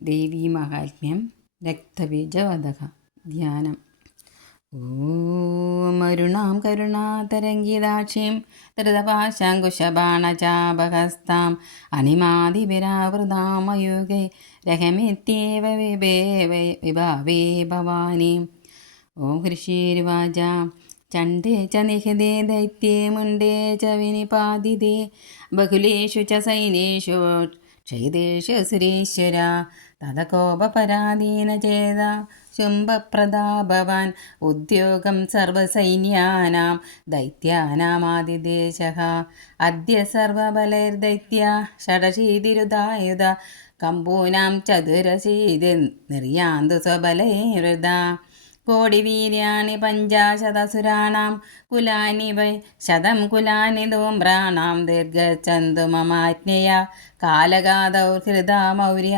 ദേവീമാഹാത്മ്യം രക്തബീജവധക ധ്യാനം. ഓം അരുണാം കരുണാതരംഗിതാക്ഷീം ധൃതപാശാങ്കുശബാണചാപഹസ്താം അണിമാതിവിരാവൃതാം മയൂകൈ രഹമിത്യേവ വിഭാവേ ഭവാനീം. ഓം ഹൃഷീർവാച ചണ്ഡേ ച നിഹതേ ദൈത്യേ മുണ്ഡേ ച വിനിപാതിതേ ബഹുലേഷു ച സൈന്യേഷു ക്ഷൈതേഷു സുരേശ്വര തതകോപപരാധീനചേത ശുംഭപ്രതാപവാൻ ഉദ്യോഗം സർവസൈന്യാനാം ദൈത്യാനാമാതിദേശഃ അദ്യ സർവബലൈർദൈത്യ ഷഡശീതിരുധായുധ കമ്പൂനാം ചതുരശീതി നിർയാന്തു സ്വബലൈർവൃഥാ കോടിവീര്യാണി പഞ്ചാശതസുരാണാം കുലാനി വൈ ശതം കുലാനി ധൂമ്രാണാം ദീർഘച്ഛന്തു മമാജ്ഞയ കാലഗാദൗ ഹൃദാ മൗര്യ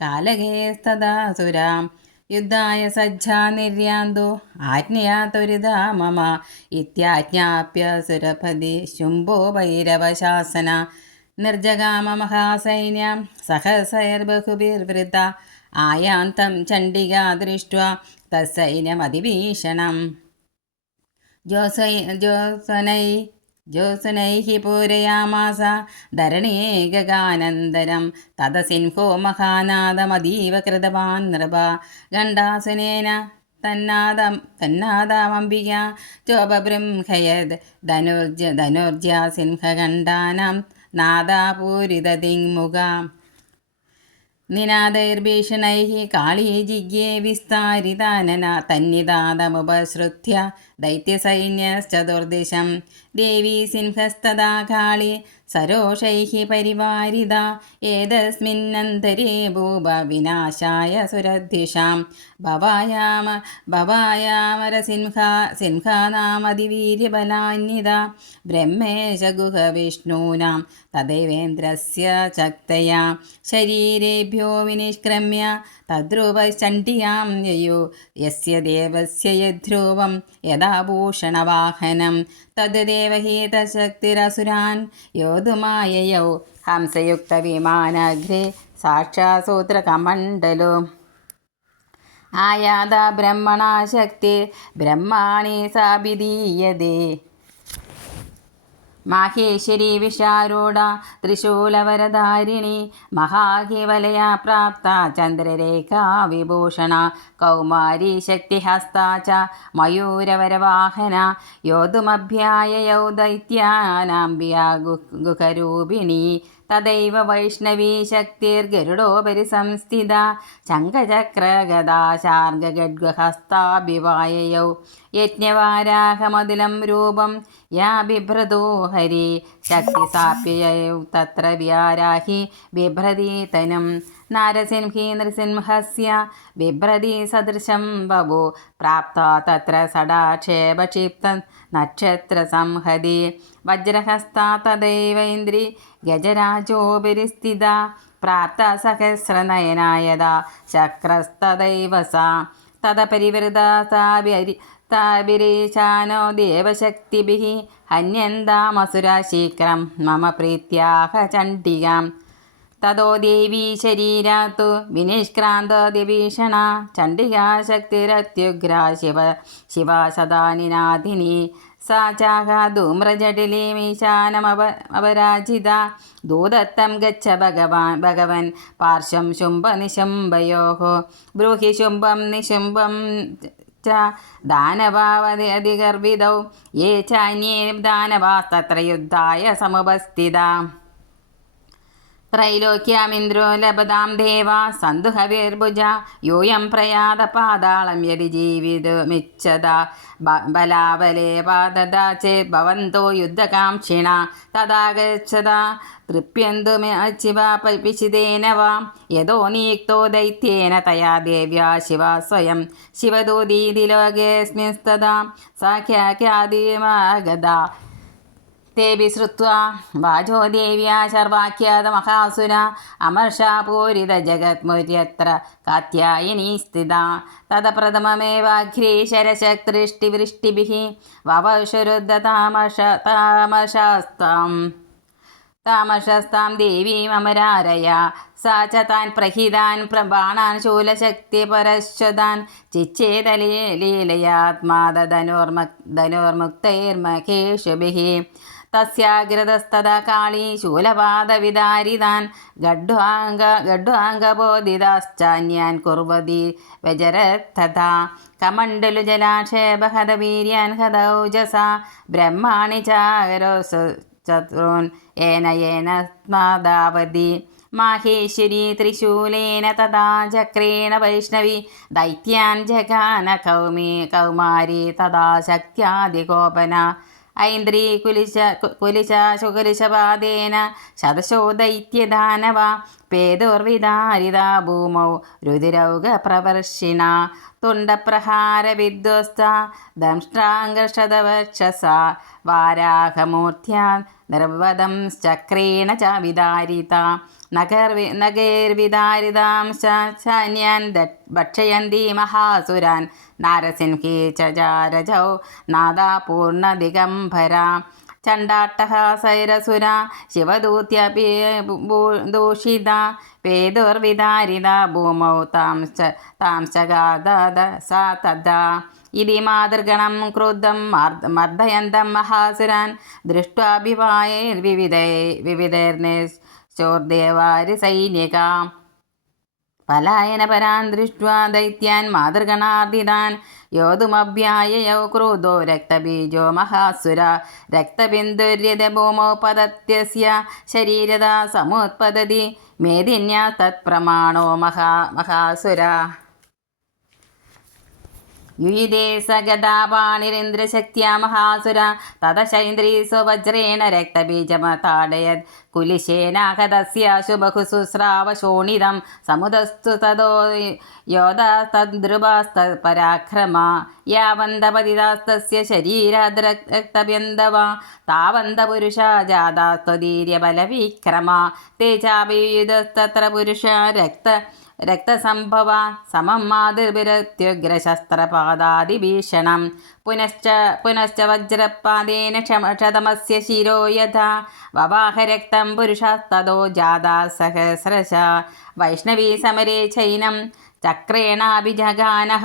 കാലകേസ്തദാസുരാം യുദ്ധായ സജ്ജാ നിർയാന്തു ആജ്ഞയാ ത്വരിതാ മമ ഇത്യാജ്ഞാപ്യ സുരപതി ശുംഭോ ഭൈരവശാസന നിർജഗാമ മഹാസൈന്യം സഹസൈർബഹുഭിർവൃത ആയാന്തം ചണ്ഡികാ ദൃഷ്ട്വാ തസ്സൈന്യമതിഭീഷണം ജോസുനൈഃ പൂരയാമാസ ധരണീഗാനന്തരം തതസിൻഹോ മഹാനാദമതീവ കൃതവാൻ നൃപ ഗണ്ഡാസുനേന തന്നാദമംബിക ചോപബൃംഹയത് ധനുർജ്യ സിംഹഗണ്ഡാനാം നാദാപൂരിതദിങ്മുഖ നിനാദൈർഭീഷണൈഃ കാളീ ജിഗ്യേ വിസ്താരിതാനന തന്നിതാദമുപസൃത്യ ദൈത്യസൈന്യശ്ചതുർദിശം ദേവീ സിംഹസ്തദാ കാളി സരോഷൈഃ പരിവാരിത ഏതസ്മിന്നന്തരേ ഭൂപ വിനാശായ സുരദ്ദിശാം ഭവായാമരസിംഹാനാമതിവീര്യബലാന്വിത ബ്രഹ്മേശ ഗുഹവിഷ്ണൂനാം തദൈവേന്ദ്രസ്യ ശക്തയാ ശരീരേഭ്യോ വിനിഷ്ക്രമ്യ തദ്രുപചണ്ഡിയാം യയോ യസ്യ ദേവസ്യ യദ്ധ്രുവം യഥാഭൂഷണവാഹനം തദ്ദേവഹീതശക്തിരസുരാൻ യോധുമായയൗ ഹംസയുക്തവിമാനാഗ്രേ സാക്ഷാസൂത്രകമണ്ഡലോ ആയാത ബ്രഹ്മണാ ശക്തി ബ്രഹ്മാണി സാഭിധീയതേ മാഹേശ്വരി വിഷാരൂഢ ത്രിശൂലവരധാരിണി മഹാഹിവലയാ പ്രാപ്ത ചന്ദ്രരേഖാ വിഭൂഷണ കൗമാരി ശക്തിഹസ്താ ച മയൂരവരവാഹന യോധുമഭ്യായയൗ ദൈത്യാനാംബിയാ ഗുഹരൂപിണി തദൈവ വൈഷ്ണവീ ശക്തിർഗരുഡോപരി സംസ്ഥിത ശംഖചക്രഗദാശാർഗഗഡ്ഗഹസ്താഭിവായയൗ യജ്ഞവാരാഹമതുലം രൂപം യാ ബിഭ്രതോ ഹരി ശക്തിസാപ്യയൗ തത്ര വ്യാരാഹി ബിഭ്രതി തനും നാരസിംഹി നൃസിംഹസ്യ ബിഭ്രതി സദൃശം ബഭു പ്രാപ്ത തത്ര സടാക്ഷേപക്ഷിപ്ത നക്ഷത്രസംഹതി വജ്രഹസ്താ തദൈവേന്ദ്രി ഗജരാജോപരിസ്ഥിത പ്രാപ്ത സഹസ്രനയനായത ശക്രസ്തദൈവ സാ തദപരിവൃതാഭിരീശാനോ ദേവശക്തിഭിः ഹന്യന്താമസുരാ ശീഘ്രം മമ പ്രീത്യാഹ ചണ്ഡികാം തതോ ദേവീ ശരീരാത്തു വിനിഷ്ക്രാന്തതിഭീഷണ ചണ്ഡികാ ശക്തിരത്യുഗ്രാ ശിവാ സദാ നിനാദിനി സാ ചാഹ ധൂമ്രജടിലീശാനമപരാജിത ദൂതത്തം ഗച്ഛ ഭഗവൻ പാർശ്വം ശുംഭനിശുംഭയോः ബ്രൂഹി ശുംഭം നിശുംഭം ച ദാനവാവധിഗർഭിതൗ യേ ചാന്യേ ദാനവാസ്തത്ര യുദ്ധായ സമുപസ്ഥിതാ ത്രൈലോക്യമിന്ദ്രോ ലഭതാം ദേവ സന്തു ഹവിർഭുജ യൂയം പ്രയാത പാതാളം യതി ജീവിതമിച്ഛത ബലാബലേ പാദത ചേത് ഭവന്തോ യുദ്ധകാംക്ഷിണ തഥാഗച്ഛത തൃപ്യന്തു ശിവ പിശിതേന വാ യതോ നിയുക്തോ ദൈത്യേന തയാ ദേവ്യാ ശിവ സ്വയം ശിവദൂതീതി ലോകേസ്മിൻസ്തദാ സാഖ്യാഖ്യാദിമാഗത തേഭി ശ്രുത്വാ വാചോ ദേവ്യാ ശർവാഖ്യാതമഹാസുര അമർഷാപൂരിത ജഗത്മുര്യത്ര കാത്യായനീ സ്ഥിത തത പ്രഥമമേവാഘ്രേ ശരശക്തൃഷ്ടിവൃഷ്ടിഭിः താമശസ്താം ദേവീമരാരയ സാ ച താൻ പ്രഹിതാൻ ബാണാൻ ശൂലശക്തിപരശ്വതാൻ ചിച്ഛേദലീലയാത്മാദനുർമുക്തൈർമഖേഷുഭിः തസ്യാഗ്രതസ്തദാ കാളീ ശൂലപാദവിദാരിതാൻ ഗഡ്വാംഗബോധിതാശ്ചാന്യാൻ കുർവതി വ്യജരത്തഥാ കമണ്ഡലുജലാക്ഷേപഹതവീര്യാൻ ഹതൗജസാ ബ്രഹ്മാണി ചാകരോസചത്രോൻ ഏന സ്മാദാവതി മാഹേശ്വരി ത്രിശൂലേന തഥാ ചക്രേണ വൈഷ്ണവി ദൈത്യാൻ ജഗാന കൗമാരി തഥാ ശക്ത്യാദികോപന ഐന്ദ്രീ കുലിശപാദേന ശതശോ ദൈത്യദാനവ പേതുർവിദാരിതാ ഭൂമൗ രുതിരൗഘപ്രവർഷിണ തുണ്ടപ്രഹാരവിധ്വസ്ത ദംഷ്ട്രാംഗശതവക്ഷസ വാരാഹമൂർധ്യാ നിർവദംശ്ചക്രേണ ച വിദാരിത നഗൈർവിദാരിതാംശ്ചാന്യാൻ ഭക്ഷയന്തി മഹാസുരാൻ നാരസിംഹേ ച ജാരജൗ നാദാ പൂർണ്ണദിഗംഭരാ ചണ്ഡാട്ടഹാസൈരസുര ശിവദൂത്യപി ദൂഷിത പേതുർവിദാരിത ഭൂമൗ താംശ്ചഗാദ സാ തഥാ ഇതി മാതൃഗണം ക്രുദ്ധം മർദ്ദയന്തം മഹാസുരാൻ ദൃഷ്ട്വാഭിവായൈർവിവിധൈർനിശ്ചോർദേവാരി സൈനികാ പലായനപരാൻ ദൃഷ്ട്വാ ദൈത്യാൻ മാതൃഗണാർദിതാൻ യോതുമഭ്യായയൗ ക്രുധോ രക്തബീജോ മഹാസുര രക്തബിന്ദുര്യത ഭൂമൗ പതത്യസ്യ ശരീരതാ സമുത്പതതി മേദിന്യാ തത്പ്രമാണോ മഹാസുര യുയിദേ സഗദാപാണിരിന്ദ്രശക്ത്യാ മഹാസുര തതശൈന്ദ്രീ സ്വവജ്രേണ രക്തബീജമതാടയത് കുലിശേനാഹതസ്യാശു ബഹുസുസ്രാവശോണിതം സമുദസ്തു തതോ യോധാസ്തദ്രുപാസ്തപരാക്രമ യാവന്തപതിതാസ്തസ്യ ശരീരാദ്രക്തബ്യന്തവ താവന്തപുരുഷാ ജാതാസ്ത്വദീര്യബലവിക്രമ തേ ചാഭിയുധസ്തത്ര പുരുഷ രക്തസംഭവ സമം മാതൃഭിരത്യുഗ്രശസ്ത്രപാദാദിഭീഷണം പുനശ്ച വജ്രപാദേന ക്ഷതമസ്യ ശിരോ യഥാ വവാഹരക്തം പുരുഷാസ്തദോ ജാതാ സഹസ്രശ വൈഷ്ണവീ സമരേ ചൈനം ചക്രേണാഭിജഗാനഃ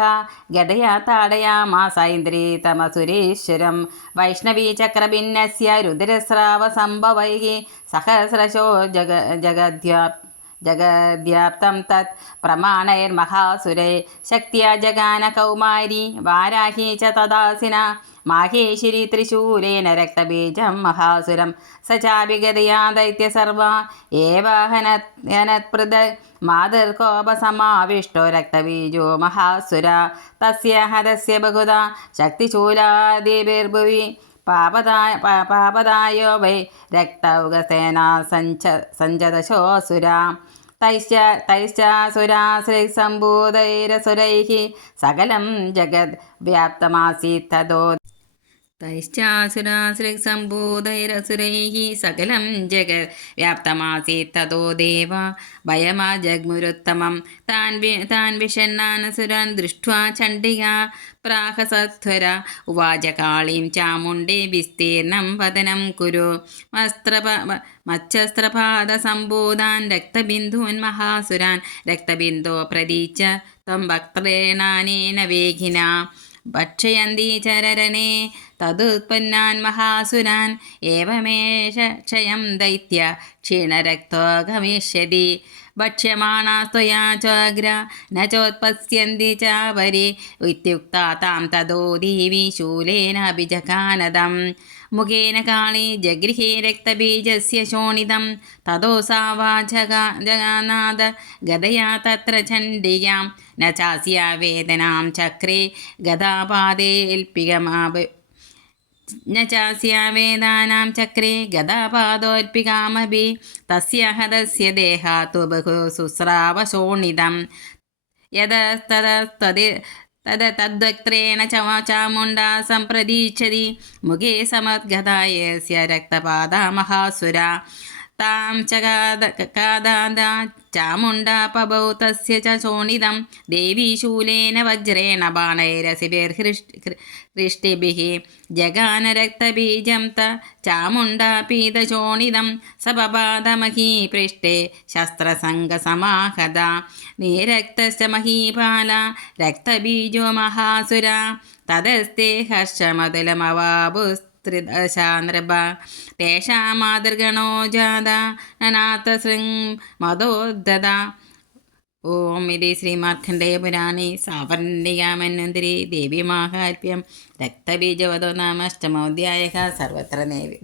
ഗദയാ താടയാമാസൈന്ദ്രീ തമസുരേശ്വരം വൈഷ്ണവീ ചക്രഭിന്നസ്യ രുദ്രസ്രാവസംഭവൈः സഹസ്രശോ ജഗദ്വ്യാപ്തം തത് പ്രമാണൈർമഹാസുരൈ ശക്തിയാ ജഗാന കൗമാരി വാരാഹി ച തദാസിന മാഹേശ്വരി ത്രിശൂലേന രക്തബീജം മഹാസുരം സ ചാഭിഗതയാ ദൈത്യസർവാ ഏവാഹനത്പൃഥ മാതൃകോപസമാവിഷ്ടോ രക്തബീജോ മഹാസുര തസ്യ ഹതസ്യ ബഹുധാ ശക്തിശൂലാദിഭിർഭുവി പാപദായോ വൈ രക്തൗകസേനാ സഞ്ചദശോസുര തൈശ്ചാസുരാശ്രീസംഭൂതൈരസുരൈः സകലം ജഗത് വ്യാപ്തമാസീത് തതോ തൈശ്ചാസുരാശ്രീസംഭൂതൈരസുരൈः സകലം ജഗത് വ്യാപ്തമാസീത് തതോ ദേവ ഭയമാജഗ്മുരുത്തമം താൻ വിഷണ്ണാനസുരാൻ ദൃഷ്ട്വാ ചണ്ഡികാ പ്രാഹസധ്വര ഉവാച കാളീം ചാമുണ്ഡേ വിസ്തീർണം വദനം കുരു മച്ഛസ്ത്രപാദസംബോധാൻ രക്തബിന്ദൂൻ മഹാസുരാൻ രക്തബിന്ദോ പ്രതീച്ച ത്വം വക്ത്രേണാനേന വേഗിന ഭക്ഷയന്തി ചരരണേ തദുത്പന്നാൻ മഹാസുരാൻ ഏവമേഷ ക്ഷയം ദൈത്യ ക്ഷീണരക്തോ ഗമിഷ്യതി ഭക്ഷ്യമാണാസ്ത്വയാ ചോഗ്ര ന ചോത്പശ്യന്തി ചാപരി ഇത്യുക്താ താം തതോ ദേവി ശൂലേനാഭിജഗാനദം മുഖേന കാളി ജഗൃഹേ രക്തബീജസ്യ ശോണിതം തതോ സാ വാ ജഗാനാഥ ഗദയാ തത്ര ചണ്ഡികാം ന ചാസ്യാ വേദനാം ചക്രേ ഗദാപാദേൽപികമാഭ न चास्या वेदानां चक्रे गदापादोऽल्पिकामपि तस्य हतस्य देहात् बहु शुस्रावशोणितं तद्वक्त्रेण चामुण्डा सम्प्रदीच्छति मुखे समद्गतायस्य रक्तपादा महासुरा तां च कादादा चामुण्डा पबौ तस्य च शोणितं देवी शूलेन वज्रेण बाणैरसिभिर्हृष्टिभिः जगान रक्तबीजं त चामुण्डा पीतशोणितं सपपादमही पृष्ठे शस्त्रसङ्गसमाहदा निरक्तश्च महीपाला रक्तबीजो महासुरा तदस्ते हर्षमतुलमवापुस्त्रिदशा नृप तेषां मातृगणो जाता ननाथशृङ् मदोद्धता ഓം ഇതി ശ്രീമാർക്കണ്ഡേയപുരാണേ സാവർണികാമന്വന്തരി ദേവീമാഹാത്മ്യം രക്തബീജവധോ നാമ അഷ്ടമോധ്യായഃ സർവത്ര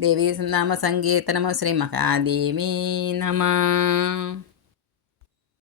ദേവീ നാമ സങ്കീർത്തനമോ ശ്രീ മഹാദേവീ നമഃ.